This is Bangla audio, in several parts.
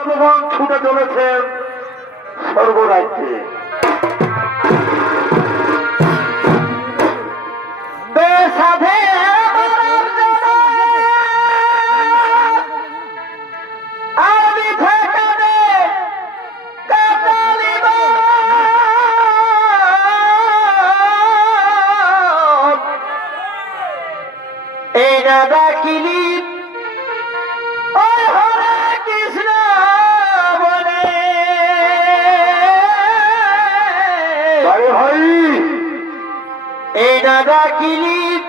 জনগণ ছুটে চলেছেন সর্বরাজ্যে। এই দাদা কিলিপ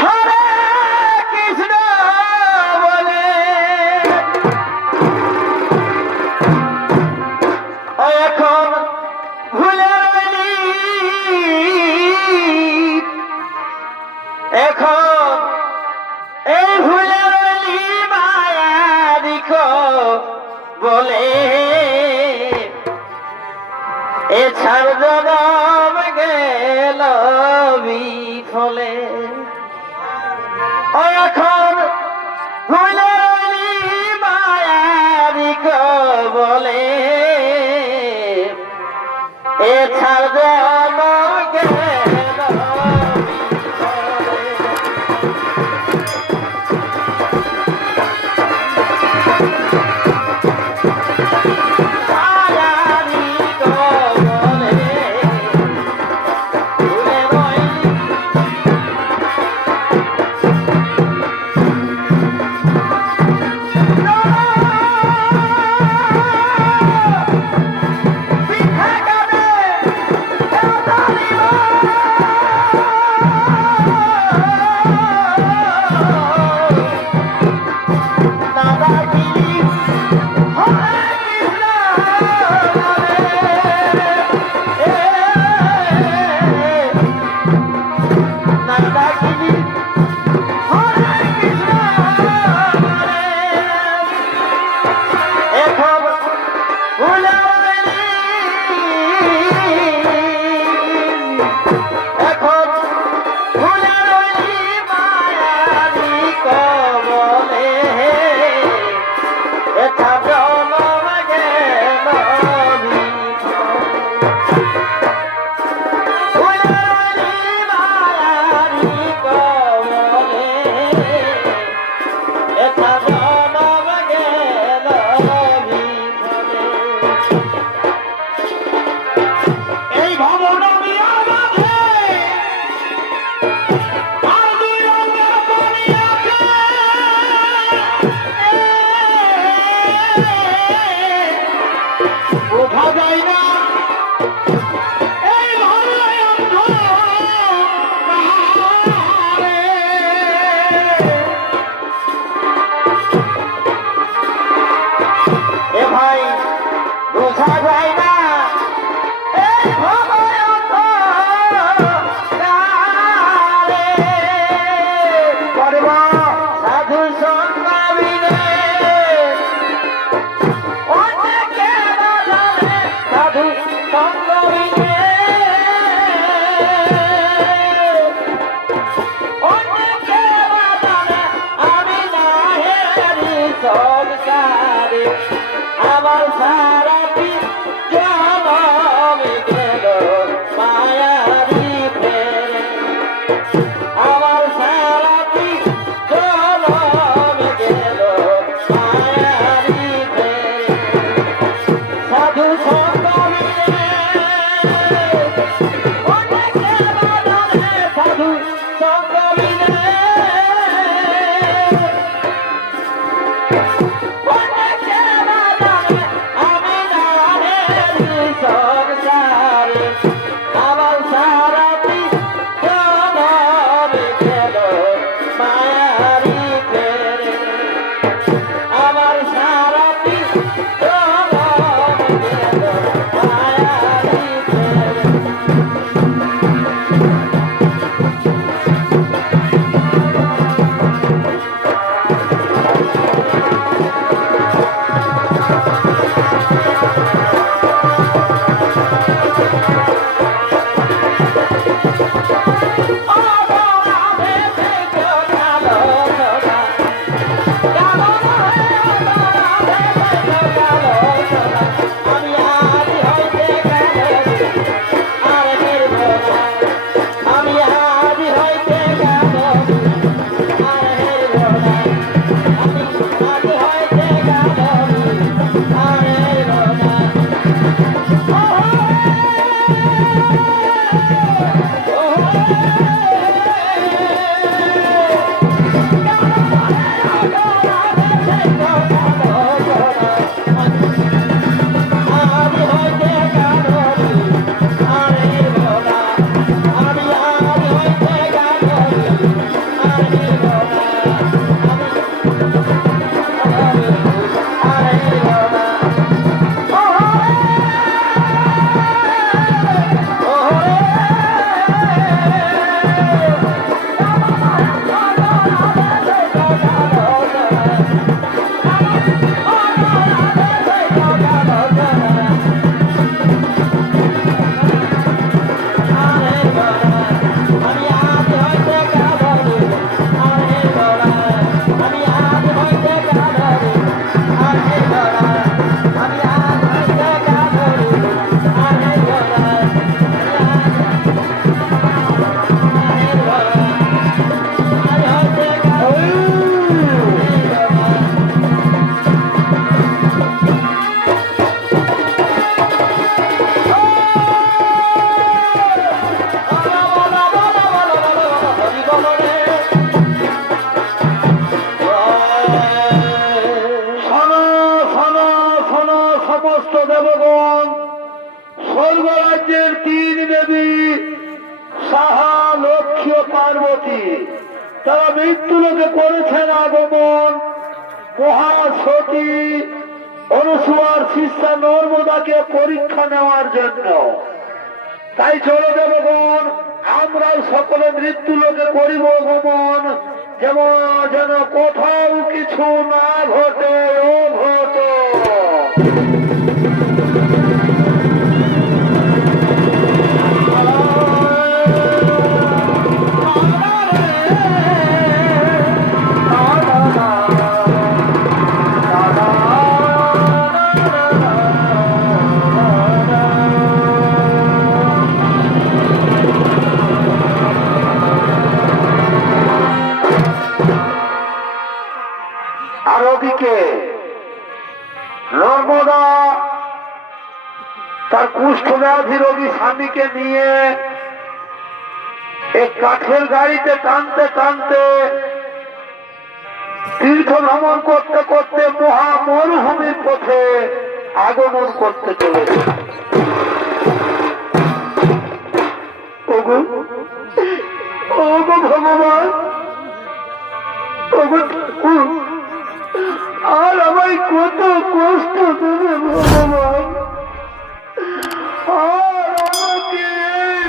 হরে কৃষ্ণ বলে এখন ভুলে রইলি এখন এই ভুলে রইলি মায়া দিখ বলে এ ছাড় জনম গেল বিফলে এখন ভুলে রইলি মায়ারিক বলে এ ছাড় জনম গেল আমার সারাটি জনম গেল মায়ারি ফেরে আমার সারাটি জনম গেল মায়ারি ফেরে সাধু সঙ্গ মিলে অনেকে বাদলে সাধু সঙ্গ মিলে আমি সমস্ত দেবগণ, স্বর্গরাজ্যের তিন দেবী সাহা, লক্ষ্মী ও পার্বতী, তারা মৃত্যুলোকে করেছেন আগমন। মহাসতী অনুসুয়ার শিষ্যা নর্মদাকে পরীক্ষা নেওয়ার জন্য। তাই চলো দেবগণ, আমরাও সকলে মৃত্যুলোকে করিব গমন, যেন কোথাও কিছু না ঘটে অঘট। আর ওদিকে নর্মদা তার কুষ্ঠব্যাধি রোগী স্বামীকে নিয়ে এক কাঠের গাড়িতে টানতে টানতে তীর্থ ভ্রমণ করতে করতে মহা মরুভূমির পথে আগমন করতে চলেছে। ওগো ওগো ভগবান, ওগো ঠাকুর, আর আমায় কত কষ্ট দেবে ভগবান, আর আমাকে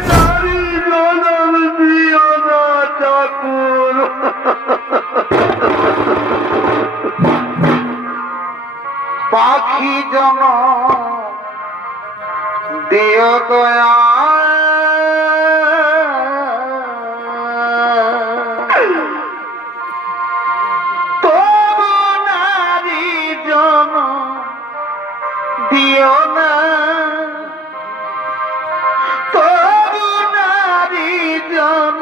নারী জনম দিও না ঠাকুর। পাখি জন দিও দয়া, দিও না তবু নারী জন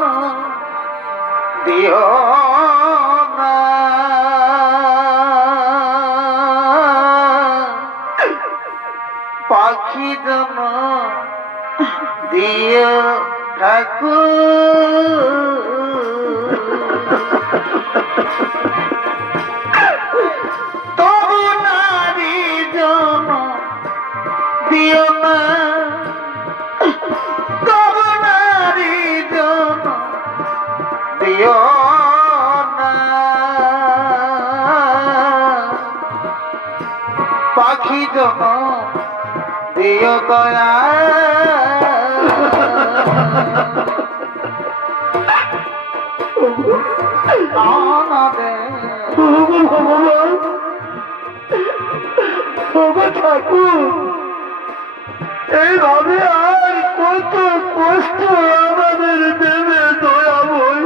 দিও না। পাখি জন দিও ঠাকুর, তবু নারী জন দিও না, তবু নারী জন দিও না। পাখি জন দিও দয়া, ঠাকুর এইভাবে আর কত কষ্ট আমাদের দেবে দয়া বই,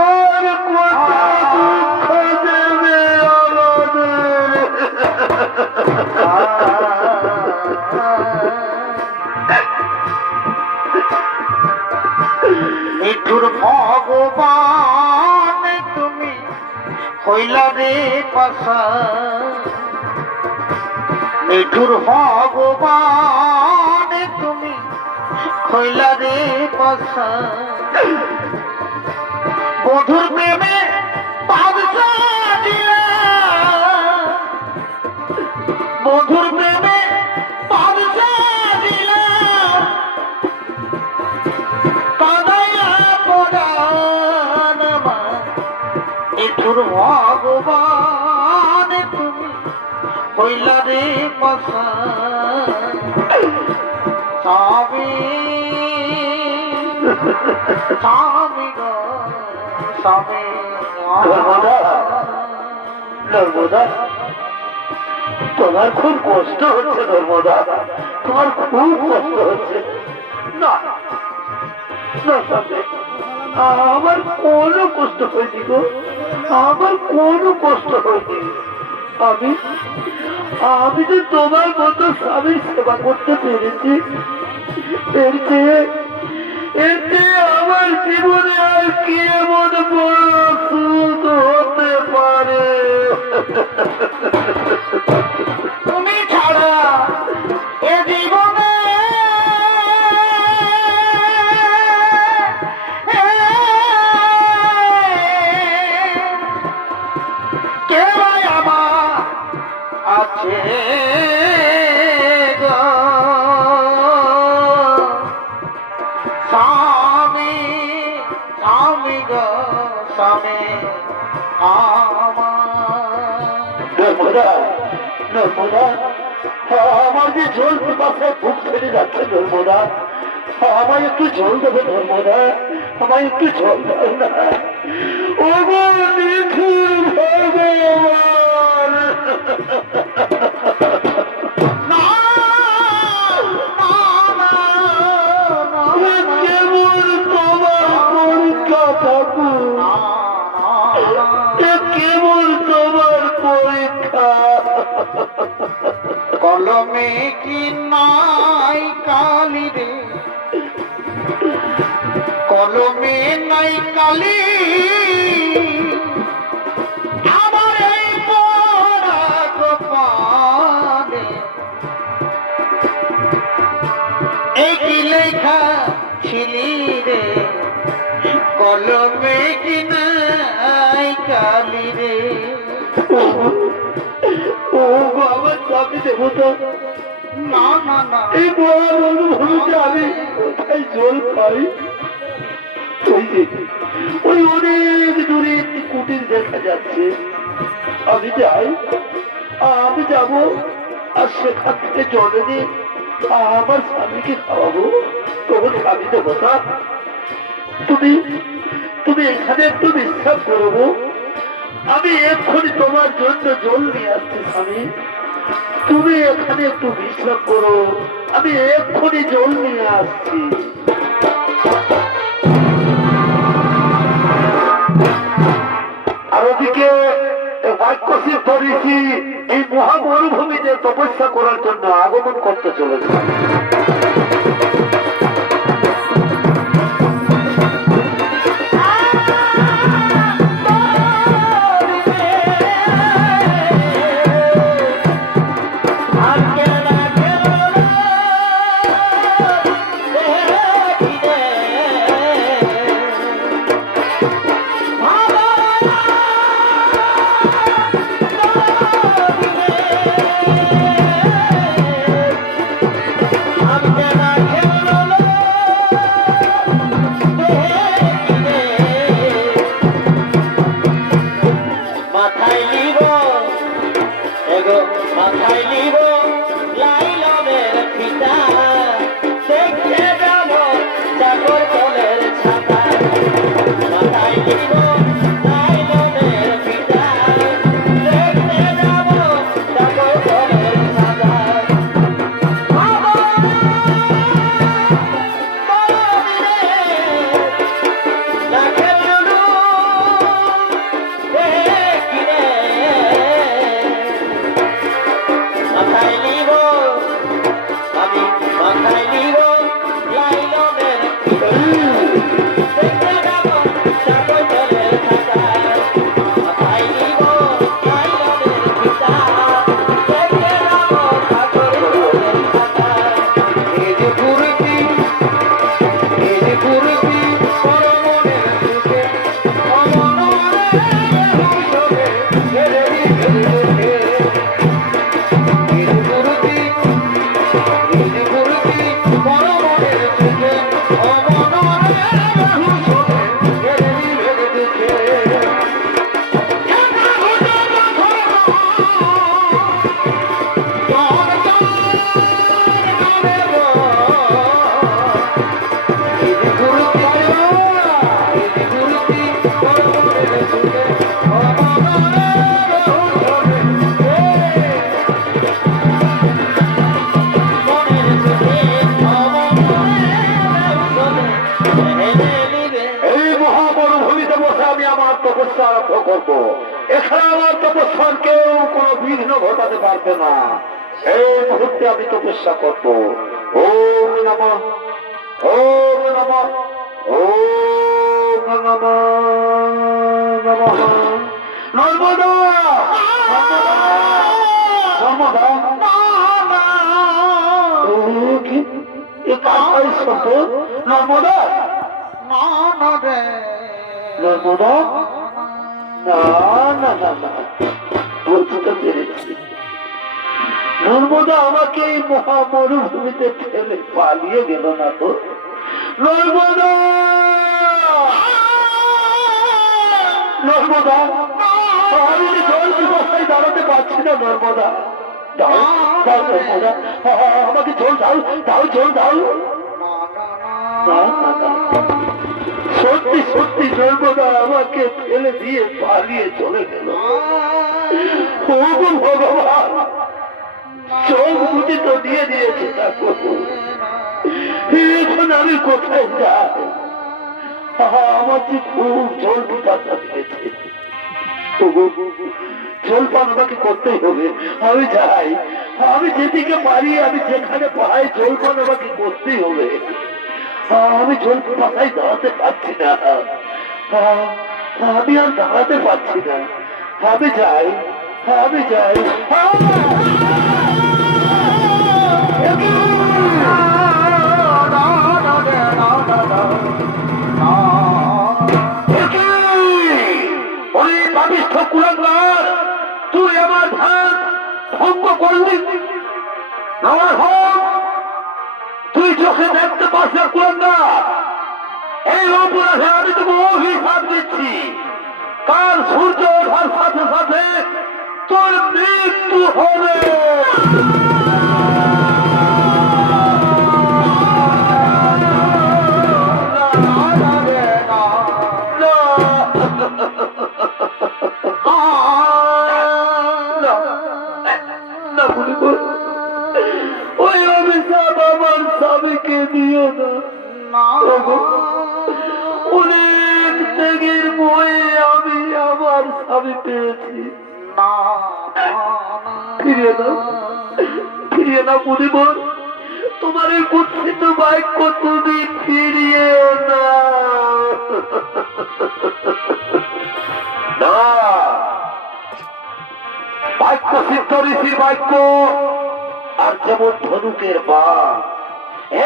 আর কত দুঃখ দেবে আমাদের। নিঠুর ভগবান তুমি হইলা রে পাশা, নিঠুর ভগবান তুমি হইলা রে পাশা। বধুর প্রেমে বাদশা দিলা, বধুর প্রেমে বাদশা দিলা, কাদাইয়া পরাণ আমার। নিঠুর ভগবান তুমি হইলা রে পাশা। স্বামী স্বামী গো স্বামী। নর্মদা, তোমার খুব কষ্ট হচ্ছে নর্মদা, তোমার খুব কষ্ট হচ্ছে। না না স্বামী, আমার কোনো কষ্ট হয়নি গো, আমার কোনো কষ্ট হয়নি। আমি তো তোমার মতো স্বামীর সেবা করতে পেরেছি, এতে আমার জীবনে আর কি এমন বড় সুখ হতে পারে। তুমি ছাড়া এ জীবনে আছে গো স্বামী স্বামী গো স্বামী নর্মদা নর্মদা আমার যে জল পাশে বুক ফেলে যাচ্ছে নর্মদা আমায় একটু জল দেবে নর্মদা আমায় একটু জল দাও না ও গো নিখিল ভগবান কেবল তোমার পরীক্ষা ঠাকুর কেবল তোমার পরীক্ষা কলমে কি নাই কালি রে কলমে নাই কালি আমার এই পড়া গোপালে এই কি লেখা ছিলি রে কলমে কি নাই কালি রে ও বাবা চাবি দেবো তো না না না এই বড় অনুভূতিতে আমি কোথায় জল পাই ওই অনেক দূরে একটি কুটির দেখা যাচ্ছে আমি যাই আমি যাব আর সেখান থেকে জল এনে আমার স্বামীকে খাওয়াবো তখন আমি দেবো না তুমি তুমি এখানে একটু বিশ্রাম করবো আমি এক্ষুনি তোমার জন্য জল নিয়ে আসছি স্বামী তুমি এখানে একটু বিশ্রাম করো আমি এক্ষুনি জল নিয়ে আসছি আর ওদিকে বাক্যশিব ধরেছি এই মহা মরুভূমিতে তপস্যা করার জন্য আগমন করতে চলেছে এখানে আমার তপস্যার কেউ কোনো বিঘ্ন ঘটাতে পারবে না এই মুহূর্তে আমি তপস্যা করবো ওম নমঃ ওম নমঃ ওম নমঃ নমঃ নর্মদা নর্মদা নর্মদা নর্মদা না না না না বলতে তো পেরেছি নর্মদা আমাকে এই মহা মরুভূমিতে ফেলে পালিয়ে গেল না তো? নর্মদা, নর্মদা, আমি জল বিবস্থায় দাঁড়াতে পারছি না। নর্মদা, দাও দাও, নর্মদা আমাকে জল দাও, দাও জল দাও। না না না, সত্যি সত্যি নর্মদা আমাকে ফেলে দিয়ে পালিয়ে চলে গেল। ও ভগবান, চোখ বুঝে তো দিয়ে দিয়েছে, তা করবো এখন আমি কোথায় যাই? আমার যে খুব জল পিপাসা দিয়েছে, জলপান আমাকে করতেই হবে। আমি যাই, আমি যেদিকে পারি, আমি যেখানে পাই জলপান আমাকে করতেই হবে। আমি জল পিপাসায় দাঁড়াতে পারছি না, আমি আর দাঁড়াতে পারছি না। আমি যাই, আমি যাই। তুই আমার ধান ভঙ্গ করলি, আমার হোক তুই চোখে দেখতে পাস না কুলাঙ্গার। এই অপরাধে আমি তোকে অভিশাপ দিচ্ছি, কাল সূর্য ওঠার সাথে সাথে তোর মৃত্যু হবে। ওই অভিশাপ আমার স্বামীকে দিও না। অনেক ত্যাগের বয়ে আমি আমার স্বামী পেয়েছি। ফিরিয়ে দাও, ফিরিয়ে দাও বুধিবর, তোমার এই কুৎসিত বাক্য তুমি ফিরিয়ে দাও। বাক্য সিদ্ধ ঋষির বাক্য আর যেমন ধনুকের বাণ,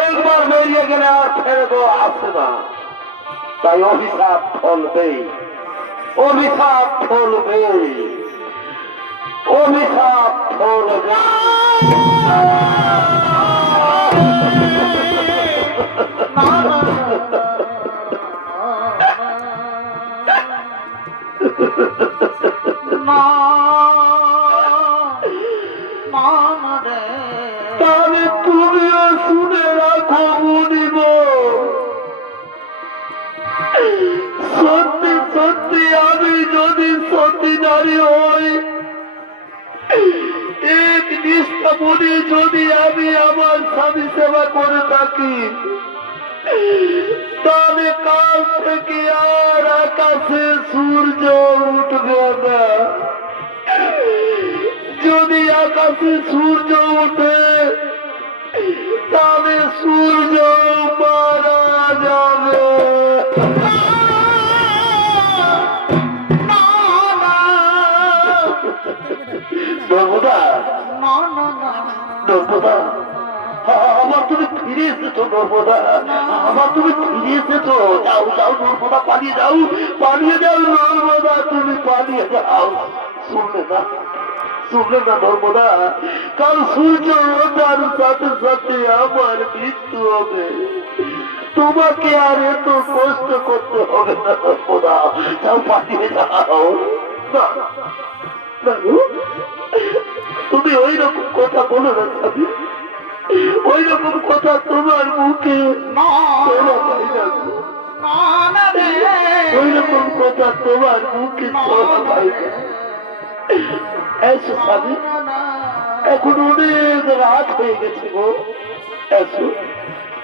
একবার বেরিয়ে গেলে আর ফেরত আসে না। তাই অভিশাপ ফলবে, অভিশাপ ফলবে, অভিশাপ ফলবে। তাহলে তুমিও শুনে রাখো মুনিব, সত্যি সত্যি আমি যদি সত্যি নারী হই, এক নিষ্ঠা মনে যদি আমি আমার স্বামী সেবা করে থাকি, তাহলে কাল থেকে আর আকাশে সূর্য উঠবে না। যদি আকাশে সূর্য ওঠে তাহলে সূর্য মারা যাবে। নর্মদা, নর্মদা, আমার তুমি ফিরে এসেছো। নর্মদা, আমার তুমি ফিরে এসেছো। যাও যাও নর্মদা, পালিয়ে যাও, পালিয়ে যাও নর্মদা, তুমি পালিয়ে যাও। শুনলে না, শুনলে না নর্মদা, কাল সূর্য ওঠার সাথে সাথে আমার মৃত্যু হবে। তোমাকে আর এত কষ্ট করতে হবে না নর্মদা, যাও পালিয়ে যাও। না না, তুমি ওই রকম কথা বলো না স্বামী, ওই রকম কথা তোমার মুখে ওই রকম কথা তোমার মুখে এসো স্বামী, এখন অনেক রাত হয়ে গেছে গো। এসো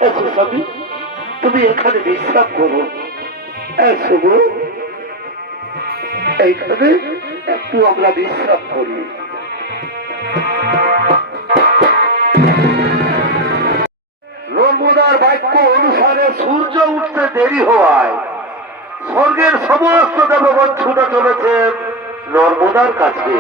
এসো স্বামী, তুমি এখানে বিশ্রাম করো। এসো গো, এইখানে একটু আমরা বিশ্রাম করি। নর্মদার বাক্য অনুসারে সূর্য উঠতে দেরি হওয়ায় স্বর্গের সমস্ত দেবগণ ছুটে চলেছেন নর্মদার কাছে।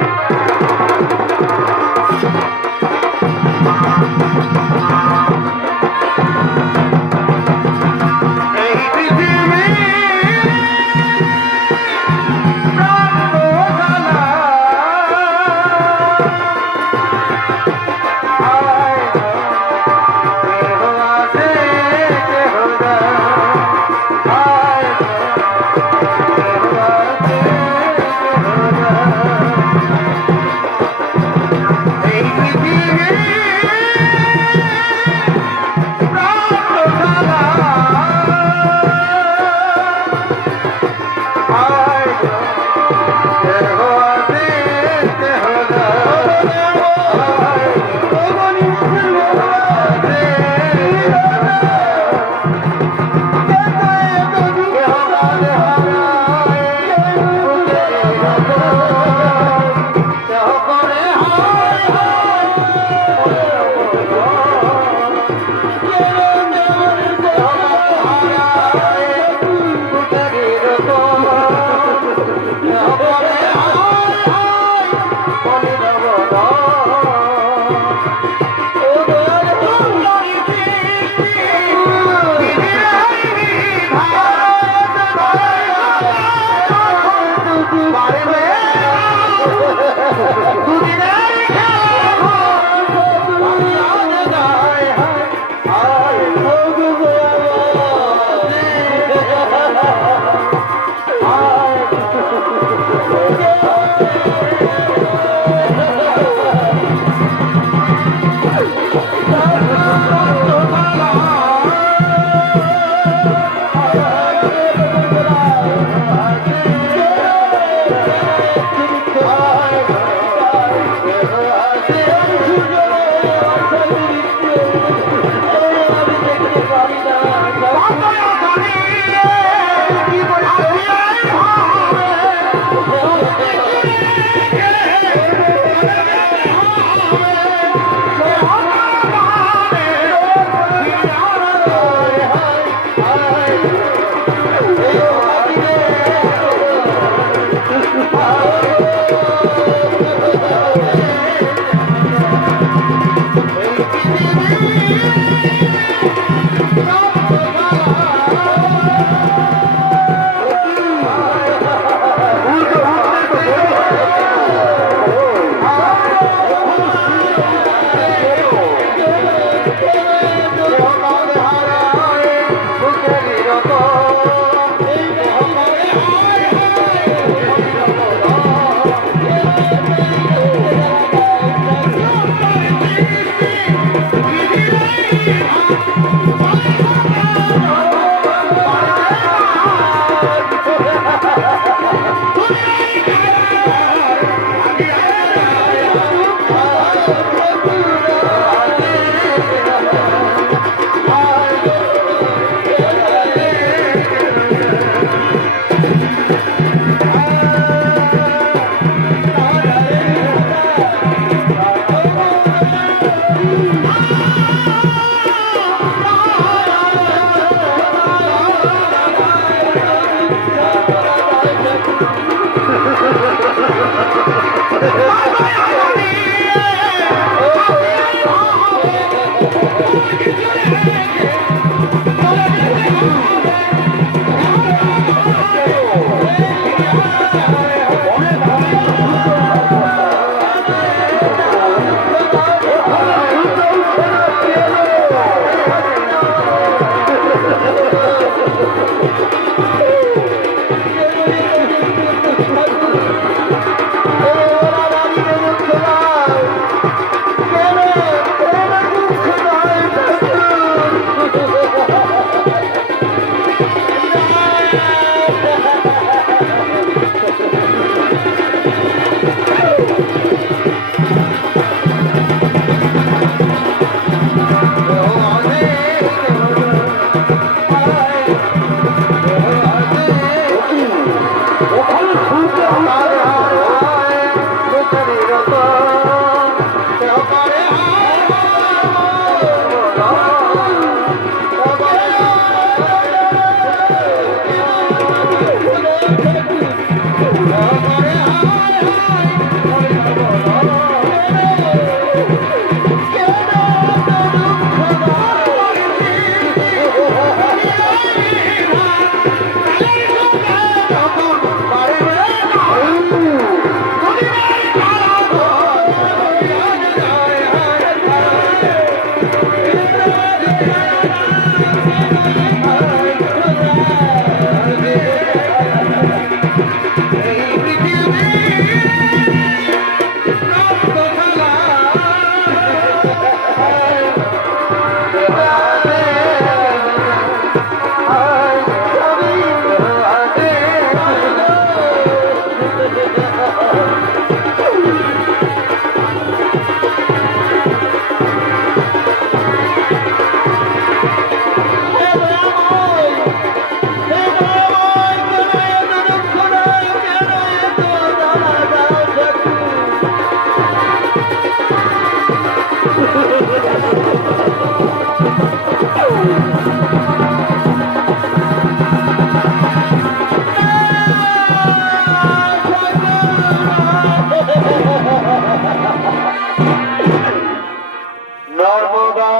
নর্মদা,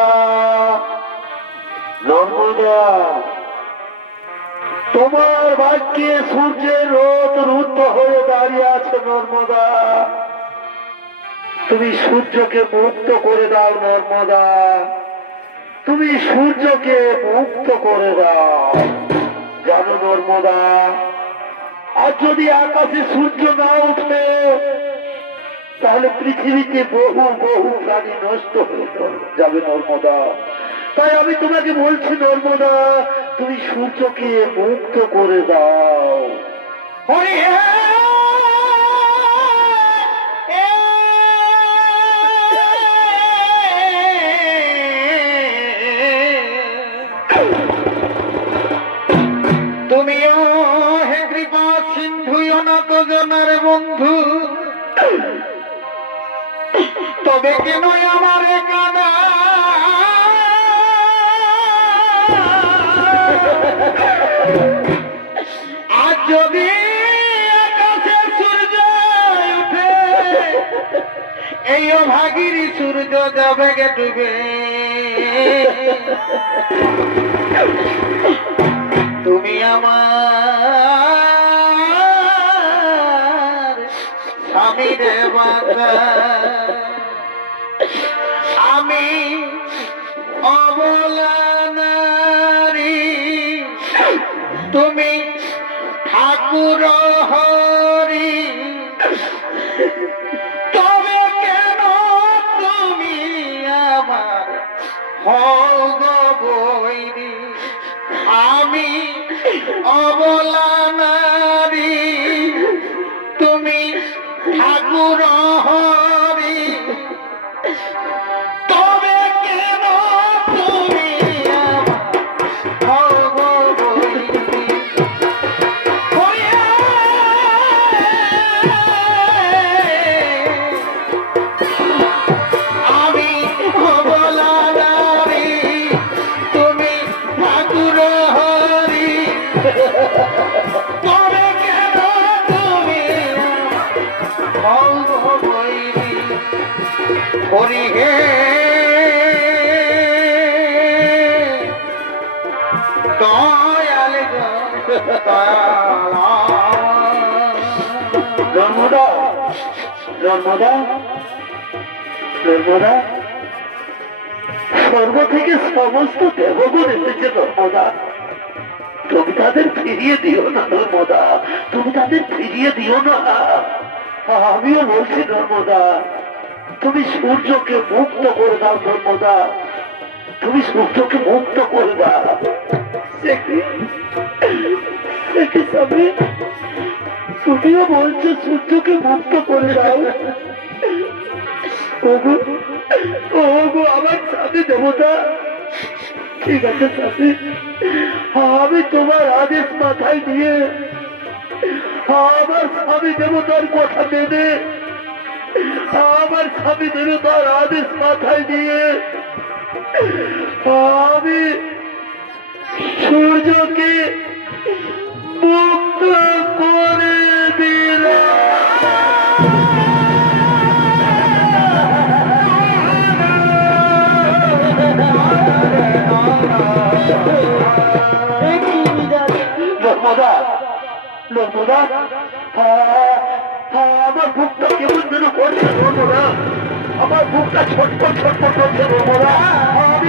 নর্মদা, তোমার ভাগ্যে সূর্যের রোদ রুদ্ধ হয়ে দাঁড়িয়ে আছে নর্মদা। তুমি সূর্যকে মুক্ত করে দাও নর্মদা, তুমি সূর্যকে মুক্ত করে দাও। জানো নর্মদা, আর যদি আকাশে সূর্য না উঠে তাহলে পৃথিবীতে বহু বহু প্রাণী নষ্ট হয়ে যাবে নর্মদা। তাই আমি তোমাকে বলছি নর্মদা, তুমি সূর্যকে মুক্ত করে দাও। হরি তুমিও হে কৃপা সিন্ধু অনাথ জনের বন্ধু, তবে কেন আমার কানা আজ যদি আকাশে সূর্য উঠে এই অভাগীর সূর্য যাবে গে ডুবে। তুমি আমার স্বামী দেবতা, আমি অবলা নারী, তুমি ঠাকুর হরি, তবে কেন তুমি আমার হও গো বৈরী। আমি অবলা নারী, তুমি ঠাকুর হরি, তবে কেন তুমি আমার হও গো বৈরী। আমি অবলা নারী, তুমি ঠাকুর হরি, তবে কেন তুমি হও গো বৈরী। হরি হে দয়াল গো দয়াল। নর্মদা, নর্মদা, নর্মদা, স্বর্গ থেকে সমস্ত দেবগণ এসেছে নর্মদা। তুমি তাদের ফিরিয়ে দিও না নর্মদা, তুমি তাদের ফিরিয়ে দিও না। আমিও বলছি নর্মদা, তুমি সূর্যকে মুক্ত করে দাও নর্মদা, তুমি সূর্যকে মুক্ত করে দাও। সে কি স্বামী, তুমিও বলছো সূর্যকে মুক্ত করে দাও। ওগো, ওগো আমার স্বামী দেবতা, ঠিক আছে স্বামী, আমি তোমার আদেশ মাথায় দিয়ে আমার স্বামী দেবতার কথা মেনে, আমার স্বামী দেবতার আদেশ মাথায় দিয়ে আমি সূর্যকে মুক্ত করে দিলাম। নর্মদা, নর্মদা, আমার বুকটা কেমন যেন করছে নর্মদা, আমার বুকটা ছটপট ছটপট করছে নর্মদা। আমি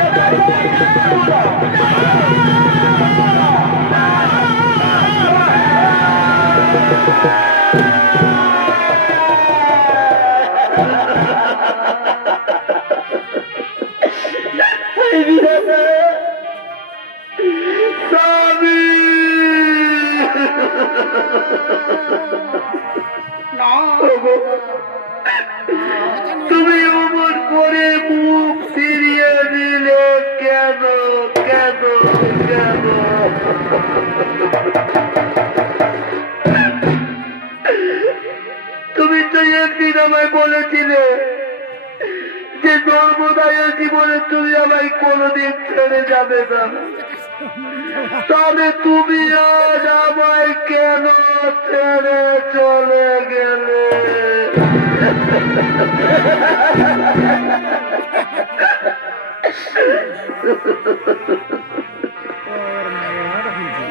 তুমি অমর করে মুখ ফিরিয়ে দিলে কেন, কেন, কেন? তুমি তো একদিন আমায় বলেছিলে যে নর্মদায় জীবনে তুমি আমায় কোনোদিন ছেড়ে যাবে না, তবে তুমি আজ আমায় কেন ছেড়ে চলে গেলে?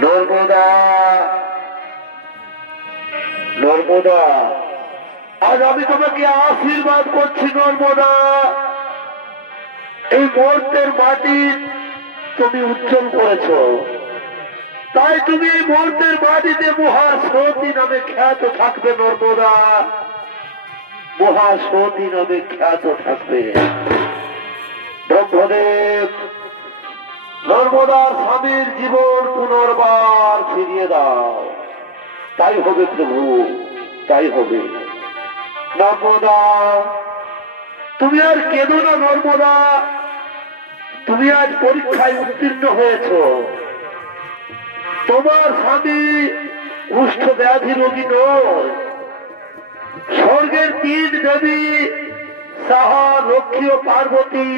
নর্মদা, নর্মদা, আজ আমি তোমাকে আশীর্বাদ করছি নর্মদা। এই মুহূর্তের মাটি তুমি উজ্জ্বল করেছ, তাই তুমি এই মুহূর্তের মাটিতে মহাসতী নামে খ্যাত থাকবে নর্মদা, মহাসতী নামে খ্যাত থাকবে। ব্রহ্মদেব, নর্মদার স্বামীর জীবন পুনর্বার ফিরিয়ে দাও। তাই হবে প্রভু, তাই হবে। নর্মদা, তুমি আর কেঁদো না নর্মদা, তুমি আজ পরীক্ষায় উত্তীর্ণ হয়েছ। তোমার স্বামী কুষ্ঠ ব্যাধি রোগী নয়। স্বর্গের 3 দেবী সাহা, লক্ষ্মী ও পার্বতী,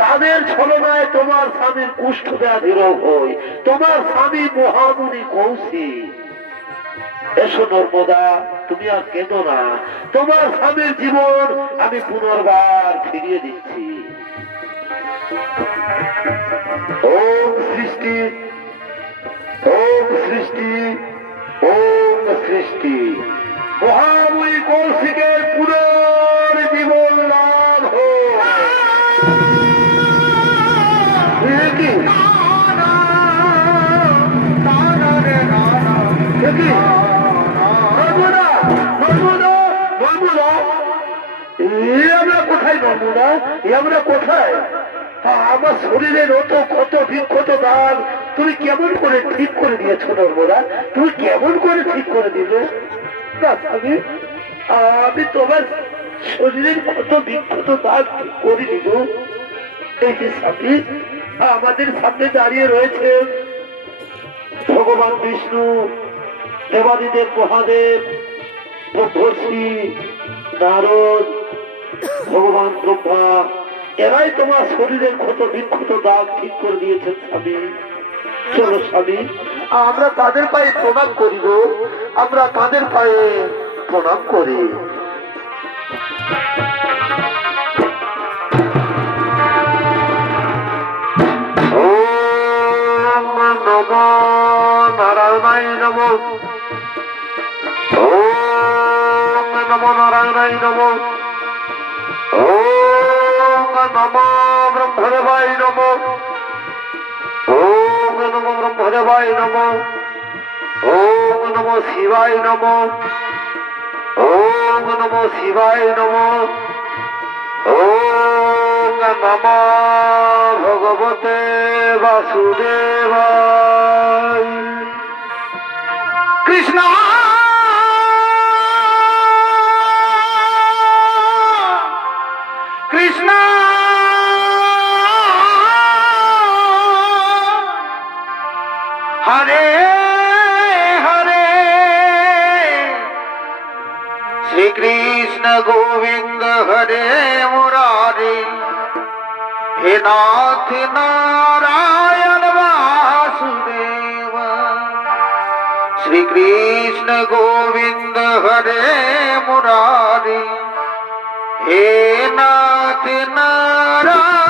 তাদের ছলনায় তোমার স্বামীর কুষ্ঠ ব্যাধি রোগ হয়। তোমার স্বামী মহামুনি কৌশিক। এসো নর্মদা, তুমি আর কেঁদো না, তোমার স্বামীর জীবন আমি পুনর্বার ফিরিয়ে দিচ্ছি। ওম সৃষ্টি, ওম সৃষ্টি, ওম সৃষ্টি। মহামুনি কৌশিকের পুনর্জীবন লাভ হোক। কোথায় নর্মদা, আমরা কোথায়? আমার শরীরের কত বিক্ষত দাগ তুমি কেমন করে ঠিক করে দিয়েছ নর্মদা? তুমি কেমন করে ঠিক করে দিলে? আমি তোমার শরীরের কত বিক্ষত দাগ ঠিক করে দিল। এই যে স্বামী আমাদের সামনে দাঁড়িয়ে রয়েছে ভগবান বিষ্ণু, দেবাদিদেব মহাদেব, ব্রহ্মর্ষি নারদ, ভগবান ব্রহ্মা, এরাই তোমার শরীরের ক্ষত বিক্ষত দাগ ঠিক করে দিয়েছেন স্বামী। চলো স্বামী, আমরা তাদের পায়ে প্রণাম করিব, আমরা তাদের পায়ে প্রণাম করি। ওম নমো নারায়ণায় নমো, ওম নমো নারায়ণায় নমো, ওম নমো ব্রহ্মদেবায় নমো, ওম নমো ব্রহ্মদেবায় নমো, ওম নমো শিবায় নমো, ওম নমো শিবায় নমো, ওম নমো ভগবতে বাসুদেবায়। কৃষ্ণ কৃষ্ণ হরে হরে, শ্রীকৃষ্ণ গোবিন্দ হরে মুরারি, হে নাথ নারায়ণ বাসুদেব। শ্রীকৃষ্ণ গোবিন্দ হরে মুরারি, হে নাথ নারায়ণ